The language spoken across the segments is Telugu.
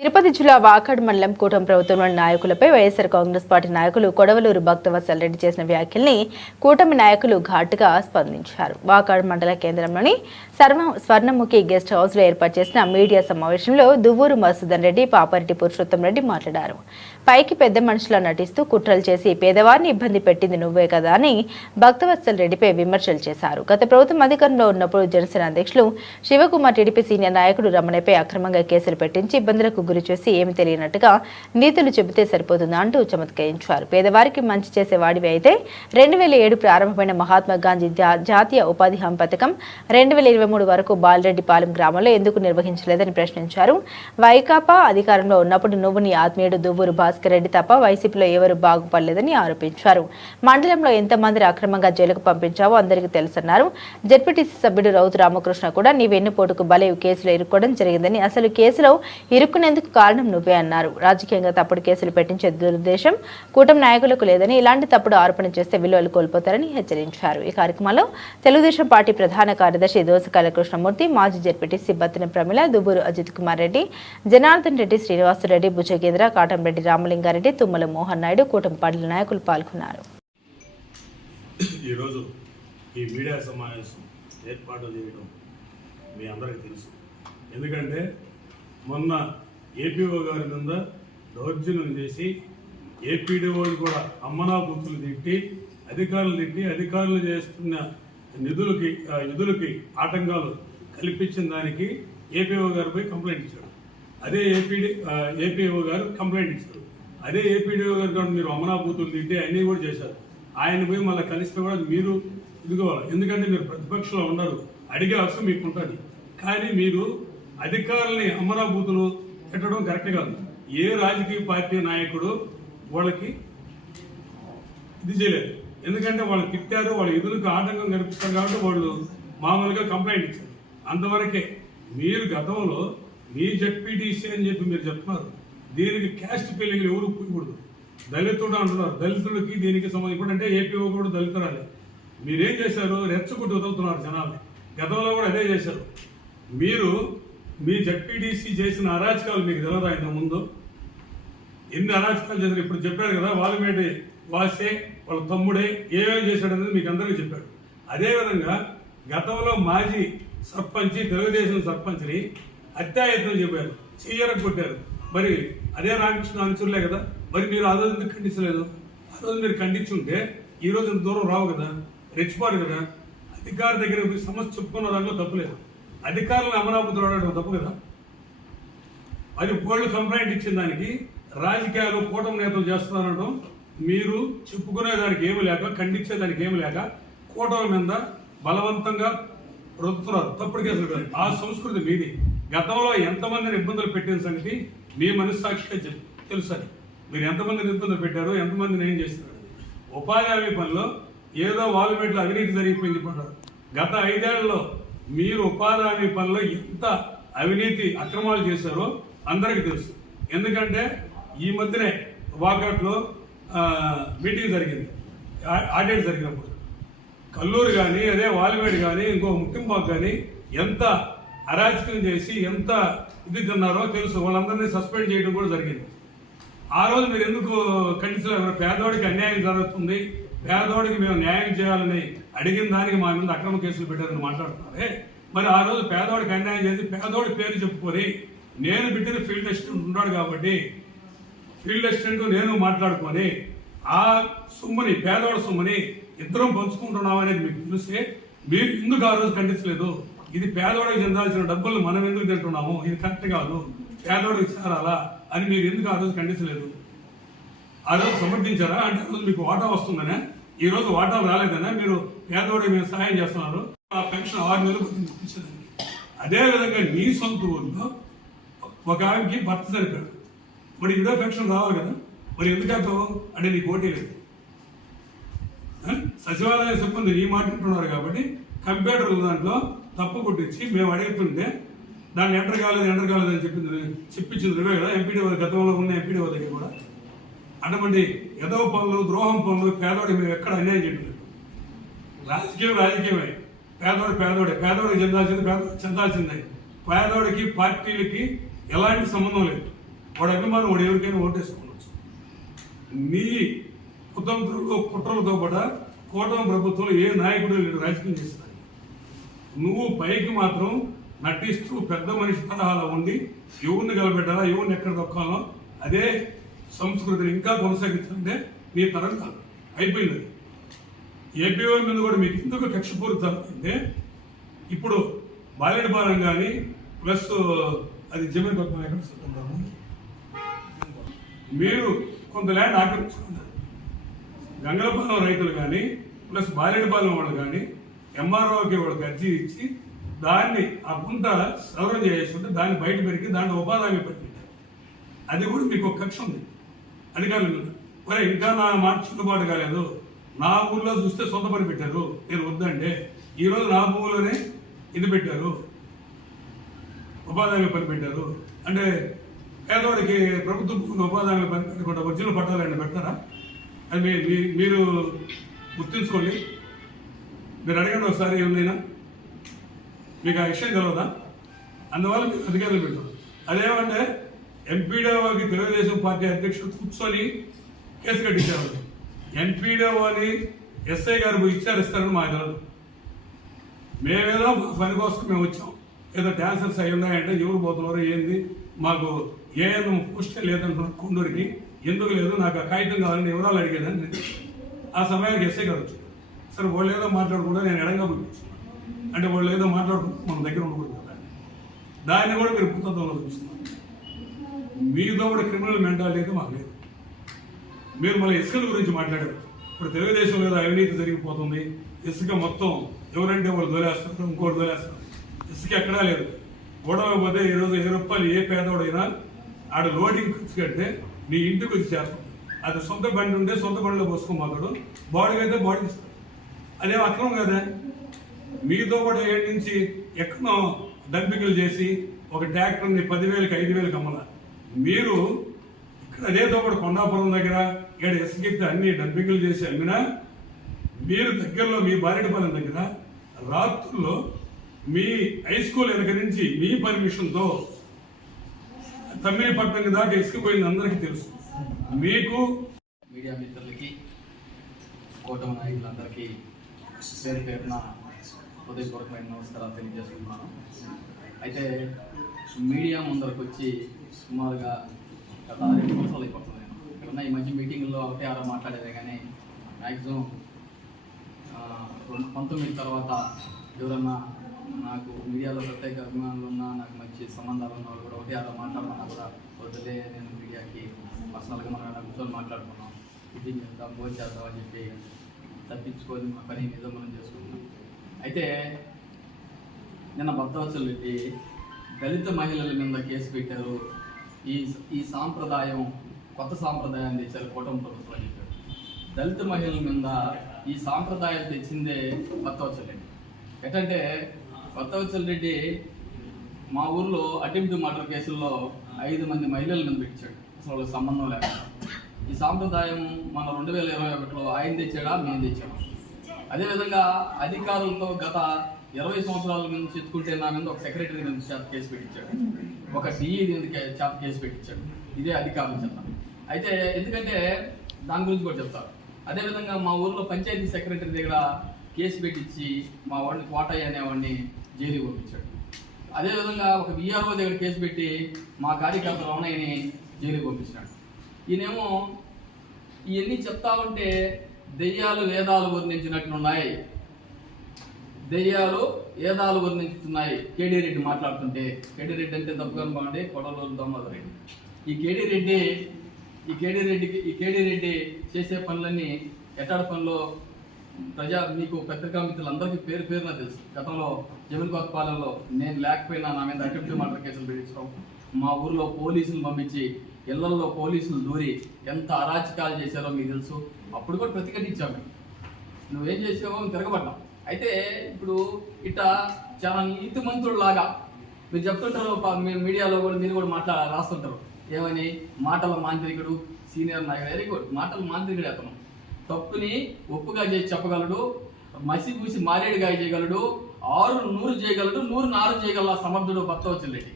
తిరుపతి జిల్లా వాకడ్ మండలం కూటమి ప్రభుత్వంలోని నాయకులపై వైఎస్సార్ కాంగ్రెస్ పార్టీ నాయకులు కొడవలూరు భక్తవత్సల్ రెడ్డి చేసిన వ్యాఖ్యల్ని కూటమి నాయకులు ఘాటుగా స్పందించారు. వాకాడ్ మండల కేంద్రంలోని సర్వ స్వర్ణముఖి గెస్ట్ హౌస్లో ఏర్పాటు చేసిన మీడియా సమావేశంలో దువ్వూరు మసూదన్ రెడ్డి పాపారెడ్డి పురుషోత్తం రెడ్డి మాట్లాడారు. పైకి పెద్ద మనుషులా నటిస్తూ కుట్రలు చేసి పేదవారిని ఇబ్బంది పెట్టింది నువ్వే కదా అని భక్తవత్సల్ రెడ్డిపై విమర్శలు చేశారు. గత ప్రభుత్వం అధికారంలో ఉన్నప్పుడు జనసేన అధ్యక్షులు శివకుమార్ టీడీపీ సీనియర్ నాయకుడు రమణపై అక్రమంగా కేసులు పెట్టించి ఇబ్బందులకు గురి చేసి ఏమి తెలియనట్టుగా నీతులు చెబితే సరిపోతుందా అంటూ చమత్కరించారు. పేదవారికి మంచి చేసే వాడివి అయితే రెండు వేల ఏడు ప్రారంభమైన మహాత్మా గాంధీ జా- జాతీయ ఉపాధి హామీ పథకం రెండు వేల ఇరవై మూడు వరకు బాలరెడ్డిపాలెం గ్రామంలో ఎందుకు నిర్వహించలేదని ప్రశ్నించారు. వైకాపా అధికారంలో ఉన్నప్పుడు నువ్వు నీ ఆత్మీయుడు దువ్వూరు భాస్కర్ రెడ్డి తప్ప వైసీపీలో ఎవరు బాగుపడలేదని ఆరోపించారు. మండలంలో ఎంతమందిని అక్రమంగా జైలుకు పంపించావో అందరికీ తెలుసన్నారు. జడ్పీటీసీ సభ్యుడు రౌతు రామకృష్ణ కూడా నీ వెన్నుపోటుకు బలే కేసులో ఇరుక్కోవడం జరిగిందని అసలు కేసులో ఇరుక్కునేందుకు కారణం నువ్వే అన్నారు. రాజకీయంగా తప్పుడు కేసులు పెట్టించే దురుద్దేశం కూటమి నాయకులకు లేదని ఇలాంటి తప్పుడు ఆరోపణ చేస్తే విలువలు కోల్పోతారని హెచ్చరించారు. ఈ కార్యక్రమంలో తెలుగుదేశం పార్టీ ప్రధాన కార్యదర్శి దోసకాల కృష్ణమూర్తి మాజీ జడ్పీటీసీ బత్తిన ప్రమిళ దుబూరు అజిత్ కుమార్ రెడ్డి జనార్దన్ రెడ్డి శ్రీనివాసరెడ్డి భుజగేంద్ర కాటంరెడ్డి రామలింగారెడ్డి తుమ్మల మోహన్ నాయుడు కూటమి నాయకులు పాల్గొన్నారు. ఈరోజు ఈ మీడియా సమావేశం ఏర్పాటు చేయడం మీ అందరికీ తెలుసు. ఎందుకంటే మొన్న ఏపీఓ గారి మీద దౌర్జన్యం చేసి ఏపీడీఓని కూడా అమ్మనా బుద్ధులు తిట్టి అధికారులు తిట్టి అధికారులు చేస్తున్న నిధులకి నిధులకి ఆటంకాలు కల్పించిన దానికి ఏపీఓ గారిపై కంప్లైంట్ ఇచ్చాడు అదే ఏపీడీ ఏపీఓ గారు కంప్లైంట్ ఇచ్చారు. అదే ఏపీడీఓ గారు మీరు అమరాబూతులు తింటే అన్నీ కూడా చేశారు. ఆయన పోయి మళ్ళీ కలిస్తే కూడా మీరు ఇదిగోవాలి ఎందుకంటే మీరు ప్రతిపక్షంలో ఉండరు. అడిగే అవసరం మీకు ఉంటుంది కానీ మీరు అధికారుల్ని అమరాబూతులు పెట్టడం కరెక్ట్ కాదు. ఏ రాజకీయ పార్టీ నాయకుడు వాళ్ళకి ఇది చేయలేదు. ఎందుకంటే వాళ్ళు తిట్టారు వాళ్ళ ఎదురుకు ఆటంకం కనిపిస్తారు కాబట్టి వాళ్ళు మామూలుగా కంప్లైంట్ ఇచ్చారు. అంతవరకే మీరు గతంలో మీ జడ్పీటీసీ అని చెప్పి మీరు చెప్తున్నారు. దీనికి క్యాస్ట్ ఫీలింగ్లు ఎవరు పోయకూడదు దళితుడు అంటున్నారు. దళితులకి దీనికి సంబంధం? ఇప్పుడు అంటే ఏపీఓ కూడా దళితురాలే. మీరేం చేశారు? రెచ్చగొట్టి వదులుతున్నారు జనాల్ని. గతంలో కూడా అదే చేశారు. మీరు మీ జడ్పీటీసీ చేసిన అరాచకాలు మీకు తెలియదా ఇంత ముందు? ఎన్ని అరాచకాలు చేశారు? ఇప్పుడు చెప్పాడు కదా వాలిమేటి వాసే వాళ్ళ తమ్ముడే ఏమేమి చేశాడు అనేది మీకు అందరికీ చెప్పాడు. అదేవిధంగా గతంలో మాజీ సర్పంచి తెలుగుదేశం సర్పంచ్ని హత్యాయత్నం చెప్పారు. చీయర కొట్టారు మరి అదే రామకృష్ణ అనుచరులే కదా. మరి మీరు ఆ రోజు ఎందుకు ఖండించలేదు? ఆ రోజు మీరు ఖండించుంటే ఈ రోజు దూరం రావు కదా రెచ్చిపోరు కదా. అధికార దగ్గర సమస్య చెప్పుకున్న దాంట్లో తప్పులేదు అధికారులను అమరావతి రావడం తప్పు కదా. అది కోళ్ళు కంప్లైంట్ ఇచ్చిన దానికి రాజకీయాలు కూటమి నేతలు చేస్తున్నారనడం మీరు చెప్పుకునే దానికి ఏమి లేక ఖండించే దానికి ఏమి లేక కూటమి మీద బలవంతంగా రుద్దుతున్నారు తప్పుడు కేసులు కాదు. ఆ సంస్కృతి మీది. గతంలో ఎంతమందిని ఇబ్బందులు పెట్టిన సంగతి మీ మనస్సాక్షిగా చెప్ తెలుసు అది. మీరు ఎంతమందిని ఇబ్బందులు పెట్టారు ఎంతమందిని ఏం చేస్తున్నారు ఉపాధి హామీ పనిలో ఏదో వాల్మేట్లో అవినీతి జరిగిపోయింది పడ్డారు గత ఐదేళ్ళలో మీరు ఉపాధి హామీ పనిలో ఎంత అవినీతి అక్రమాలు చేశారో అందరికీ తెలుసు. ఎందుకంటే ఈ మధ్యనే వాకట్లో మీటింగ్ జరిగింది. ఆ- ఆడిట్ జరిగినప్పుడు. కల్లూరు కానీ అదే వాల్మేడు కానీ ఇంకో ముట్టింబాకు కానీ ఎంత అరాచకం చేసి ఎంత ఇది తిన్నారో తెలుసు. వాళ్ళందరినీ సస్పెండ్ చేయడం కూడా జరిగింది. ఆ రోజు మీరు ఎందుకు ఖండించలేరు పేదోడికి అన్యాయం జరుగుతుంది. పేదోడికి మేము న్యాయం చేయాలని అడిగిన దానికి మా మీద అక్రమ కేసులు పెట్టారని మాట్లాడుతున్నారే. మరి ఆ రోజు పేదోడికి అన్యాయం చేసి పేదోడి పేరు చెప్పుకొని నేను బిడ్డని ఫీల్డ్ అసిస్టెంట్ ఉన్నాడు కాబట్టి ఫీల్డ్ అసిస్టెంట్ నేను మాట్లాడుకొని ఆ సొమ్ముని పేదోడి సొమ్ముని ఇద్దరం పంచుకుంటున్నాం అనేది మీకు చూస్తే మీరు ఎందుకు ఆ రోజు ఖండించలేదు ఇది పేదవాడికి చెందాల్సిన డబ్బులు మనం ఎందుకు తింటున్నాము? ఇది కరెక్ట్ కాదు. పేదవాడు చేరాలా అని మీరు ఎందుకు ఆ రోజు ఖండించలేదు? ఆ రోజు సమర్థించారా? అంటే రోజు మీకు వాటా వస్తుందనే? ఈ రోజు వాటా రాలేదనే మీరు పేదవాడికి మీరు సహాయం చేస్తున్నారు. ఆ పెన్షన్ ఆరు నెలలు ఇచ్చేదానికి అదే విధంగా నీ సొంత ఊళ్ళో ఒక ఆమెకి భర్త చనిపోయాడు మరి ఇదో పెన్షన్ రావాలి కదా? మరి ఎందుకు అంటావు అంటే నీకు ఓటీ లేదు. సచివాలయ సిబ్బంది నీ మాట్లాడుతున్నారు కాబట్టి కంప్యూటర్ దాంట్లో తప్పు కొట్టించి మేము అడుగుతుంటే దాన్ని ఎంటర్ కాలేదు ఎంటర్ కాలేదు అని చెప్పింది చెప్పించింది రివే కదా ఎంపీడీఓ గతంలో ఉన్న ఎంపీడీ దగ్గర కూడా. అటువంటి ఎదవ పనులు ద్రోహం పనులు పేదోడి మేము ఎక్కడ అన్యాయం చేయట్లేదు. రాజకీయం రాజకీయమే. పేదోడు పేదోడే. పేదోడికి చెందాల్సింది పేద చెందాల్సిందే. పేదోడికి పార్టీలకి ఎలాంటి సంబంధం లేదు. వాడు అభిమానం వాడు ఎవరికైనా ఓటేసుకోవచ్చు. నీ కుతంత్రులు కుట్రలతో కూడా కూటమి ప్రభుత్వంలో ఏ నాయకుడు వీడు రాజకీయం చేస్తారు నువ్వు పైకి మాత్రం నటిస్తూ పెద్ద మనిషి తరహాలో ఉండి ఎవరిని కలబెట్టాలా ఎవరిని ఎక్కడ దొక్కాలో అదే సంస్కృతిని ఇంకా కొనసాగించాలంటే నీ తరం కాదు. అయిపోయింది ఏపీఓ మీద కూడా మీకు ఎందుకు కక్షపూరితంటే అంటే ఇప్పుడు బాలెడు బాలం కానీ ప్లస్ అది జమీన్ పక్కన ఎక్కడ మీరు కొంత ల్యాండ్ ఆక్రమించుకున్నారు. గంగలపాలెం రైతులు కానీ ప్లస్ బాలెడిపాలెం వాళ్ళు కానీ ఎంఆర్ఓకి వాళ్ళకి అర్జీ ఇచ్చి దాన్ని ఆ గుంట సవరణ చేస్తుంటే దాన్ని బయట పెరిగి దాంట్లో ఉపాధి పెట్టింటారు అది కూడా మీకు ఒక కక్ష ఉంది. అధికారులు మరి ఇంకా నా మాట చెల్లుబాటు కాలేదు. నా ఊర్లో చూస్తే సొంత పని పెట్టారు. నేను వద్దంటే ఈరోజు నా భూమిలోనే ఇది పెట్టారు. ఉపాధి పని పెట్టారు. అంటే పేదవాడికి ప్రభుత్వం ఉపాధి పని పెట్టకుండా ఒరిజినల్ పట్టాలండి పెడతారా? అది మీ- మీ- మీరు గుర్తుంచుకోండి. మీరు అడగండి ఒకసారి ఏమైనా మీకు ఆ విషయం తెలియదా అందువల్ల మీరు అధికారులు పెట్టారు అదేమంటే ఎంపీడీఓకి తెలుగుదేశం పార్టీ అధ్యక్షుడు కూర్చొని కేసు కట్టించారు ఎంపీడీఓ అని ఎస్ఐ గారు పోయి ఇచ్చారు ఇస్తారని మాకు తెలియదు మేమేదో పని కోసం మేము వచ్చాం. ఏదో డాన్సర్స్ అయి ఉన్నాయంటే ఎవరు పోతున్నారు ఏంది? మాకు ఏ పోస్ట్ లేదంటున్నారు కుండూరికి. ఎందుకు లేదు? నాకు ఆ కాగితం కావాలని వివరాలు అడిగేదని ఆ సమయానికి ఎస్ఐ గారు వచ్చారు. సరే వాళ్ళు ఏదో మాట్లాడకుండా నేను ఎడంగా పంపించాను అంటే వాళ్ళు ఏదో మాట్లాడుకుంటూ మన దగ్గర ఉండకూడదు కదా. దాన్ని కూడా మీరు పుస్తకంలో చూస్తున్నారు. మీతో కూడా క్రిమినల్ మెంటాలిటీ అయితే మాకు లేదు. మీరు మళ్ళీ ఇసుకల గురించి మాట్లాడారు. ఇప్పుడు తెలుగుదేశం లేదా అవినీతి జరిగిపోతుంది. ఇసుక మొత్తం ఎవరంటే వాళ్ళు దొలేస్తారు ఇంకోటి దొలేస్తారు. ఇసుక ఎక్కడా లేదు. గొడవ పోతే ఈరోజు ఏ రూపాయలు ఏ పేదవాడైనా ఆడ లోడింగ్ ఖర్చు కడితే నీ ఇంటికి వచ్చి చేస్తాం. అది సొంత బండి ఉంటే సొంత బండిలో పోసుకోమాతాడు బాడీకి అయితే బాడీ ఇస్తాం. అదే అక్రమం కదా. మీతో కూడా ఏడు నుంచి ఎక్కడో దంపికలు చేసి ఒక ట్రాక్టర్ని పదివేలకి ఐదు వేలకు అమ్మల? మీరు ఇక్కడ అదేతో కూడా కొండాపురం దగ్గర ఇక్కడ ఇసుకెత్తి అన్ని డంపింగ్లు చేసి అమ్మినా మీరు దగ్గరలో మీ బారెడపాలెం దగ్గర రాత్రుల్లో మీ హై స్కూల్ వెనక నుంచి మీ పర్మిషన్తో తమ్మిడిపట్నం దాకా ఇసుకుపోయింది అందరికీ తెలుసు. మీకు మీడియా మిత్రులకి కూటమి నాయకులందరికీ పేరు పేరున హృదయపూర్వకమైన నమస్కారాలు తెలియజేసుకుంటున్నాను అయితే మీడియా ముందరకు వచ్చి సుమారుగా గత రెండు సంవత్సరాలు అయిపోతుంది. నేను ఈ మధ్య మీటింగుల్లో ఒకటే ఆరో మాట్లాడేదే కానీ మ్యాక్సిమం రెండు పంతొమ్మిది తర్వాత ఎవరన్నా నాకు మీడియాలో ప్రత్యేక అభిమానులు ఉన్నా నాకు మంచి సంబంధాలు ఉన్న వాళ్ళు కూడా ఒకటి అలా మాట్లాడమన్నా కూడా వద్దులే నేను మీడియాకి పర్సనల్గా మనం కూర్చొని మాట్లాడుకున్నాం. ఇది చేద్దాం భోజనం చేద్దాం అని చెప్పి తప్పించుకొని మా పని ఏదో మనం చేసుకుంటున్నాం. అయితే నిన్న భక్తవత్సలు రెడ్డి దళిత మహిళల మీద కేసు పెట్టారు. ఈ ఈ సాంప్రదాయం కొత్త సాంప్రదాయాన్ని తెచ్చారు కూటమి ప్రభుత్వం చెప్పారు. దళిత మహిళల మీద ఈ సాంప్రదాయం తెచ్చిందే భక్తవత్సల రెడ్డి. ఎటంటే భక్తవత్సల రెడ్డి మా ఊర్లో అటెంప్ట్ మర్డర్ కేసుల్లో ఐదు మంది మహిళల మీద పెట్టాడు అసలు వాళ్ళకి సంబంధం లేకుండా. ఈ సాంప్రదాయం మన రెండు వేల ఇరవై ఒకటిలో ఆయన తెచ్చాడా మేము తెచ్చాము అదేవిధంగా అధికారులతో గత ఇరవై సంవత్సరాల నుంచి ఎత్తుకుంటే నా మీద ఒక సెక్రటరీ మీద చేత కేసు పెట్టించాడు. ఒక డిఈ మీద చేత కేసు పెట్టించాడు. ఇదే అధికారుల చేత. అయితే ఎందుకంటే దాని గురించి కూడా చెప్తారు. అదేవిధంగా మా ఊర్లో పంచాయతీ సెక్రటరీ దగ్గర కేసు పెట్టించి మా వాడిని కోటయ్య అనేవాడిని జైలుకి పంపించాడు. అదేవిధంగా ఒక విఆర్ఓ దగ్గర కేసు పెట్టి మా కార్యకర్త రమణయ్యని జైలుకి పంపించాడు ఈయనేమో ఇవన్నీ చెప్తా ఉంటే దెయ్యాలు వేదాలు వర్ణించినట్లున్నాయి దెయ్యాలు వేదాలు వర్ణించుతున్నాయి. కేడీ రెడ్డి మాట్లాడుతుంటే కేడీ రెడ్డి అంటే తప్పుగా బాగుండే కొడలూరు దొమ్మల రెడ్డి. ఈ కేడీ రెడ్డి ఈ కేడీ రెడ్డికి ఈ కేడీ రెడ్డి చేసే పనులన్నీ ఎట్టాడ పనులు? ప్రజా మీకు పత్రికా మిత్రులందరికీ పేరు పేరున తెలుసు. గతంలో జమీన్ పాలనలో నేను లేకపోయినా నా మీద అటెంప్ట్ మర్డర్ కేసులు పెట్టించడం మా ఊర్లో పోలీసులు పంపించి ఇళ్ళలో పోలీసులు దూరి ఎంత అరాచకాలు చేశారో మీకు తెలుసు. అప్పుడు కూడా ప్రతిఘటించాము నువ్వేం చేసావో అని తిరగబడ్డాం. అయితే ఇప్పుడు ఇట్ట చాలా నీతిమంతుడులాగా మీరు చెప్తుంటారు మీడియాలో కూడా మీరు కూడా మాట్లా రాస్తుంటారు. ఏమని? మాటల మాంత్రికుడు సీనియర్ నాయకుడు. Very good. మాటల మాంత్రికుడు అతను. తప్పుని ఒప్పుగా చేసి చెప్పగలడు మసి పూసి మారేడుగా చేయగలడు ఆరు నూరు చేయగలడు నూరు నారు చేయగల సమర్థుడు భర్త రెడ్డి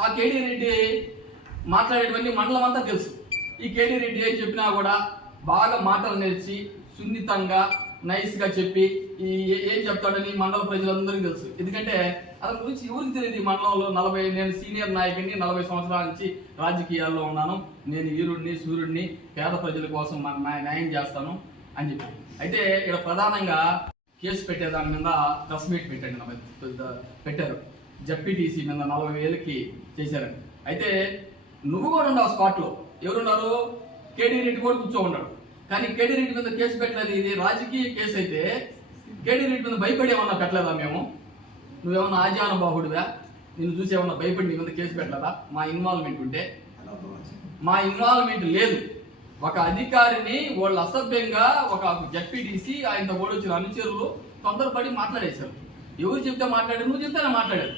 ఆ కేడీ రెడ్డి మాట్లాడేటువంటి మండలం అంతా తెలుసు. ఈ కేటీ రెడ్డి ఏం చెప్పినా కూడా బాగా మాటలు నేర్చి సున్నితంగా నైస్గా చెప్పి ఈ ఏం చెప్తాడని మండల ప్రజలందరికీ తెలుసు. ఎందుకంటే అతని గురించి ఎవరికి తెలియదు ఈ మండలంలో నలభై నేను సీనియర్ నాయకుడిని నలభై సంవత్సరాల నుంచి రాజకీయాల్లో ఉన్నాను. నేను వీరుడిని సూర్యుడిని పేద ప్రజల కోసం మన న్యాయం చేస్తాను అని చెప్పి అయితే ఇక్కడ ప్రధానంగా కేసు పెట్టే దాని మీద ప్రెస్ మీట్ పెట్టండి పెద్ద- పెట్టారు. జడ్పీటీసీ మీద నలభై వేలకి చేశారండి. అయితే నువ్వు కూడా ఉండవు స్పాట్లో. ఎవరున్నారు కేడీ రెడ్డి కూడా కూర్చో ఉన్నాడు కానీ కేడీ రెడ్డి మీద కేసు పెట్టలేదు. ఇది రాజకీయ కేసు అయితే కేడీ రెడ్డి మీద భయపడి ఏమన్నా పెట్టలేదా మేము? నువ్వేమన్నా ఆజానుబాహుడివా నిన్ను చూసి ఏమన్నా భయపడి నీ మీద కేసు పెట్టలేదా? మా ఇన్వాల్వ్మెంట్ ఉంటే. మా ఇన్వాల్వ్మెంట్ లేదు. ఒక అధికారిని వాళ్ళు అసభ్యంగా ఒక జడ్పీటీసీ ఆయనతో కూడా వచ్చిన అనుచరులు తొందరపడి మాట్లాడేశారు. ఎవరు చెప్తే మాట్లాడారు? నువ్వు చెప్తేనే మాట్లాడారు.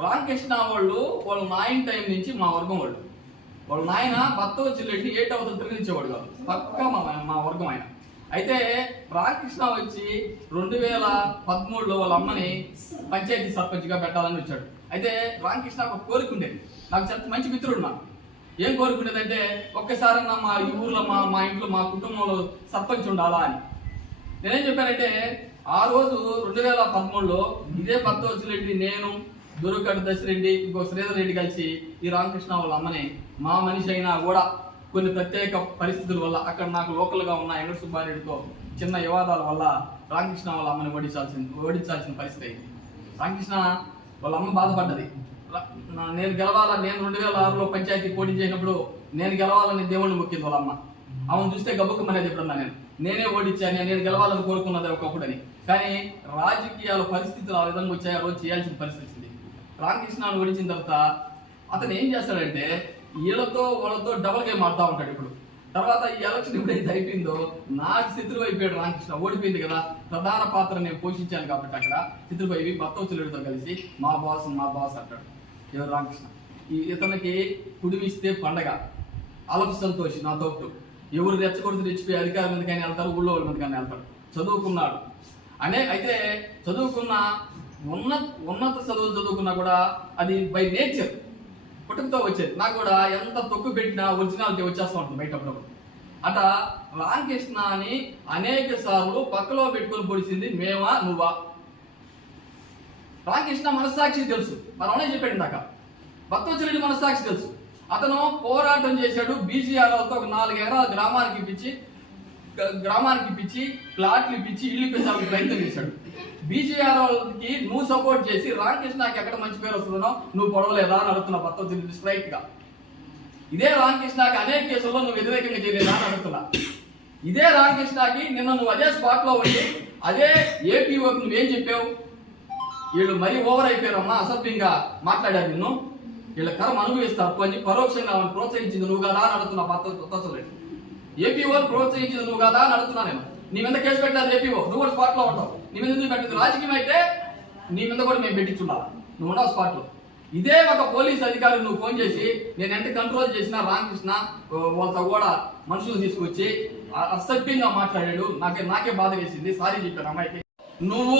రామకృష్ణ వాళ్ళు వాళ్ళ నాయన టైం నుంచి మా వర్గం వాళ్ళు. వాళ్ళ నాయన భర్త వచ్చి రెడ్డి ఎయిట్ అవుతుంది తిరిగించేవాడు కాదు. పక్క మా మా వర్గం ఆయన. అయితే రామకృష్ణ వచ్చి రెండు వేల పదమూడులో వాళ్ళ అమ్మని పంచాయతీ సర్పంచ్గా పెట్టాలని వచ్చాడు. అయితే రామకృష్ణ ఒక కోరిక ఉండేది. నాకు చాలా మంచి మిత్రుడు నాకు ఏం కోరుకునేదంటే ఒక్కసారన్నా మా ఈ ఊర్లో మా మా ఇంట్లో మా కుటుంబంలో సర్పంచ్ ఉండాలా అని. నేనేం చెప్పానంటే ఆ రోజు రెండు వేల పదమూడులో ఇదే రెడ్డి నేను దుర్గడ్ దశరెడ్డి ఇంకో శ్రీధర్ రెడ్డి కలిసి ఈ రామకృష్ణ వాళ్ళ అమ్మని మా మనిషి అయినా కూడా కొన్ని ప్రత్యేక పరిస్థితుల వల్ల అక్కడ నాకు లోకల్గా ఉన్న వెంకట సుబ్బారెడ్డితో చిన్న వివాదాల వల్ల రామకృష్ణ వాళ్ళ అమ్మని ఓడించాల్సింది ఓడించాల్సిన పరిస్థితి అయింది. రామకృష్ణ వాళ్ళ అమ్మ బాధపడ్డది. నేను గెలవాలా నేను రెండు వేల ఆరులో పంచాయతీ పోటీ చేసినప్పుడు నేను గెలవాలని దేవుణ్ణి మొక్కింది వాళ్ళ అమ్మ. అవును చూస్తే గబ్బుకమనేది ఎప్పుడన్నా నేను. నేనే ఓడించాను నేను గెలవాలని కోరుకున్నది ఒకప్పుడని. కానీ రాజకీయాల పరిస్థితులు ఆ విధంగా వచ్చాయి ఆ రోజు చేయాల్సిన పరిస్థితి. రామకృష్ణ రామకృష్ణను ఓడించిన తర్వాత అతను ఏం చేస్తాడంటే వీళ్ళతో వాళ్ళతో డబల్ గేమ్ ఆడుతూ ఉంటాడు ఇప్పుడు. తర్వాత ఈ ఎలక్షన్ ఎప్పుడైతే అయిపోయిందో నాకు శత్రువు అయిపోయాడు రామకృష్ణ. ఓడిపోయింది కదా. ప్రధాన పాత్ర నేను పోషించాను కాబట్టి అక్కడ శత్రువు అయిపోయి భర్త వచ్చులతో కలిసి మా బాస్ మా బాస్ అంటాడు. ఎవరు రామకృష్ణ? ఈ ఇతనికి కుడివిస్తే పండగ. అలపు సంతోష్ నా తోపు ఎవరు రెచ్చగొడుతూ తెచ్చిపోయి అధికారం మీద కానీ వెళ్తారు ఊళ్ళో వాళ్ళ మీద కానీ వెళ్తారు. చదువుకున్నాడు. అనే అయితే చదువుకున్న ఉన్నత ఉన్నత చదువులు చదువుకున్నా కూడా అది బై నేచర్ పుట్టుకతో వచ్చేది. నాకు కూడా ఎంత తొక్కు పెట్టినా ఒరిజినాలిటీ వచ్చేస్తూ ఉంటుంది బయట అట రామకృష్ణ అని అనేక సార్లు పక్కలో పెట్టుకొని పొడిచింది మేమా నువ్వా? రామకృష్ణ మనస్సాక్షి తెలుసు. మరి చెప్పాడు ఇందాక. భక్తవచ్చరెడ్డి మనస్సాక్షి తెలుసు. అతను పోరాటం చేశాడు. బీజీఆర్ఓతో ఒక నాలుగు ఎకరాల గ్రామానికి ఇప్పించి గ్రామానికి ఇప్పించి ప్లాట్లు ఇప్పించి ఇల్లు ఇప్పించాలని ప్రయత్నం చేశాడు. బీజేఆర్ వాళ్ళకి నువ్వు సపోర్ట్ చేసి రామకృష్ణకి ఎక్కడ మంచి పేరు వస్తుందో నువ్వు పొడవలేదా అని అడుగుతున్నా భర్త స్ట్రైట్గా. ఇదే రామకృష్ణకి అనేక కేసుల్లో నువ్వు వ్యతిరేకంగా చేయలేదా అని అడుగుతున్నా. ఇదే రామకృష్ణకి నిన్న నువ్వు అదే స్పాట్లో ఉండి అదే ఏపీఓకి నువ్వేం చెప్పావు? వీళ్ళు మరీ ఓవర్ అయిపోయారమ్మా అసభ్యంగా మాట్లాడారు నిన్ను. వీళ్ళ కర్మ అనుభవిస్తారు అని పరోక్షంగా ఆమెను ప్రోత్సహించింది నువ్వు కదా అని అడుగుతున్నా భర్త ఏపీఓ ప్రోత్సహించింది నువ్వు కదా అని అడుగుతున్నా నేను. నీ మీద కేసు పెట్టలేదు ఏపీఓ నువ్వు కూడా స్పాట్లో ఉంటావు. నీ మీద నువ్వు పెట్టింది రాజకీయం అయితే నీ మీద కూడా మేము పెట్టించుండాలి? నువ్వు ఉండవు స్పాట్లో. ఇదే ఒక పోలీస్ అధికారి నువ్వు ఫోన్ చేసి నేను ఎంత కంట్రోల్ చేసినా రామకృష్ణ ఓ, వాళ్ళతో కూడా మనుషులు తీసుకొచ్చి అసభ్యంగా మాట్లాడాడు. నాకే నాకే బాధ వేసింది. సారీ చెప్పాను అమ్మాయికి. నువ్వు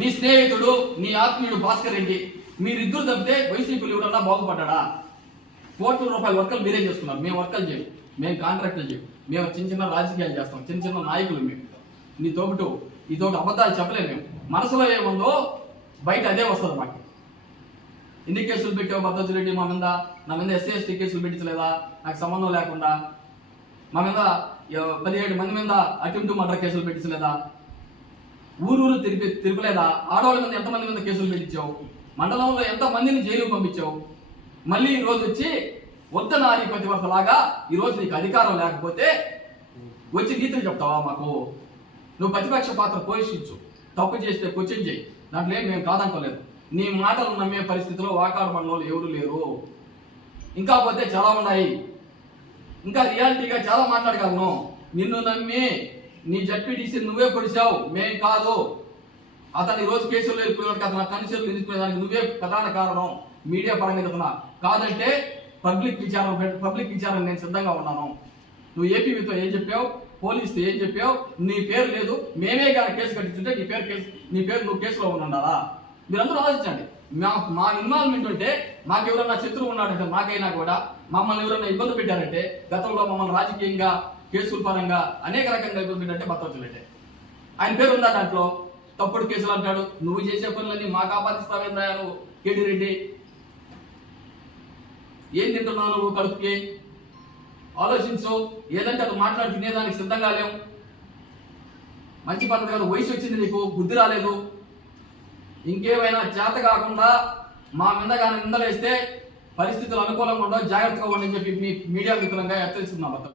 నీ స్నేహితుడు నీ ఆత్మీయుడు భాస్కర్ రెడ్డి మీరిద్దరు తప్పితే వైసీపీలు ఎవరన్నా బాగుపడ్డా కోట్ల రూపాయల వర్కలు మీరే చేసుకున్నారు? మేము వర్కలు చేయం మేము కాంట్రాక్టులు చేయం మేము చిన్న చిన్న రాజకీయాలు చేస్తాం. చిన్న చిన్న నాయకులు మేము. నీ తోబుటు ఈ తోటి అబద్ధాలు చెప్పలేము మేము. మనసులో ఏముందో బయట అదే వస్తుంది మాకు. ఎన్ని కేసులు పెట్టావు భద్రతు రెడ్డి మా మీద? నా మీద ఎస్సీ ఎస్టీ కేసులు పెట్టించలేదా? నాకు సంబంధం లేకుండా. మా మీద పదిహేడు మంది మీద అటెంప్ట్ మర్డర్ కేసులు పెట్టించలేదా? ఊరూరు తిరిపి తిరపలేదా? ఆడవాళ్ళ మీద ఎంతమంది మీద కేసులు పెట్టించావు? మండలంలో ఎంత మందిని జైలుకు పంపించావు? మళ్ళీ ఈరోజు వచ్చి వద్ద నారీ ప్రతివర్త లాగా నీకు అధికారం లేకపోతే వచ్చి నీతులు చెప్తావా మాకు? నువ్వు ప్రతిపక్ష పాత్ర పోషించు. తప్పు చేస్తే క్వశ్చన్ చేయి. దాంట్లో ఏం మేము కాదంటలేదు. నీ మాటలు నమ్మే పరిస్థితిలో వాకాడు మండలంలో ఎవరు లేరు? ఇంకా పోతే చాలా ఉన్నాయి. ఇంకా రియాలిటీగా చాలా మాట్లాడగలను. నిన్ను నమ్మి నీ జడ్పీటీసీ నువ్వే పొడిచావు. మేం కాదు. అతని రోజు కేసుల్లో ఇరుక్కునేవాడికి అతను కన్సీలు నిలుచుకునేదానికి నువ్వే ప్రధాన కారణం. మీడియా పరంగా చెప్తున్నా. కాదంటే పబ్లిక్ విచారణ పబ్లిక్ విచారణ నేను సిద్ధంగా ఉన్నాను. నువ్వు ఏపీతో ఏం చెప్పావు? పోలీసుతో ఏం చెప్పావు? నీ పేరు లేదు. మేమే కానీ కేసు కట్టించుంటే నీ పేరు కేసు నీ పేరు నువ్వు కేసులో ఉండాలా మీరందరూ ఆలోచించండి. మా మా ఇన్వాల్వ్మెంట్ ఉంటే మాకు ఎవరన్నా శత్రువు ఉన్నాడంటే మాకైనా కూడా మమ్మల్ని ఎవరైనా ఇబ్బంది పెట్టారంటే గతంలో మమ్మల్ని రాజకీయంగా కేసుల పరంగా అనేక రకంగా ఇబ్బంది పెట్టారంటే బతవచ్చులట్టే ఆయన పేరు ఉందా దాంట్లో? తప్పుడు కేసులు అంటాడు. నువ్వు చేసే పనులన్నీ మాకు ఆపాదిస్తావేందా నువ్వు? కేడి రెడ్డి ఏం తింటున్నావు నువ్వు కడుపుకి? ఆలోచించు ఏదంటే అది మాట్లాడి తినేదానికి సిద్ధంగా లేవు. మంచి పద్ధతి కాదు వయసు వచ్చింది నీకు బుద్ధి రాలేదు. ఇంకేమైనా చేత కాకుండా మా మీద కానీ నిందలేస్తే పరిస్థితులు అనుకూలంగా ఉండవు జాగ్రత్తగా ఉండని చెప్పి మీ మీడియా మిత్రంగా హెచ్చరిస్తున్నాం.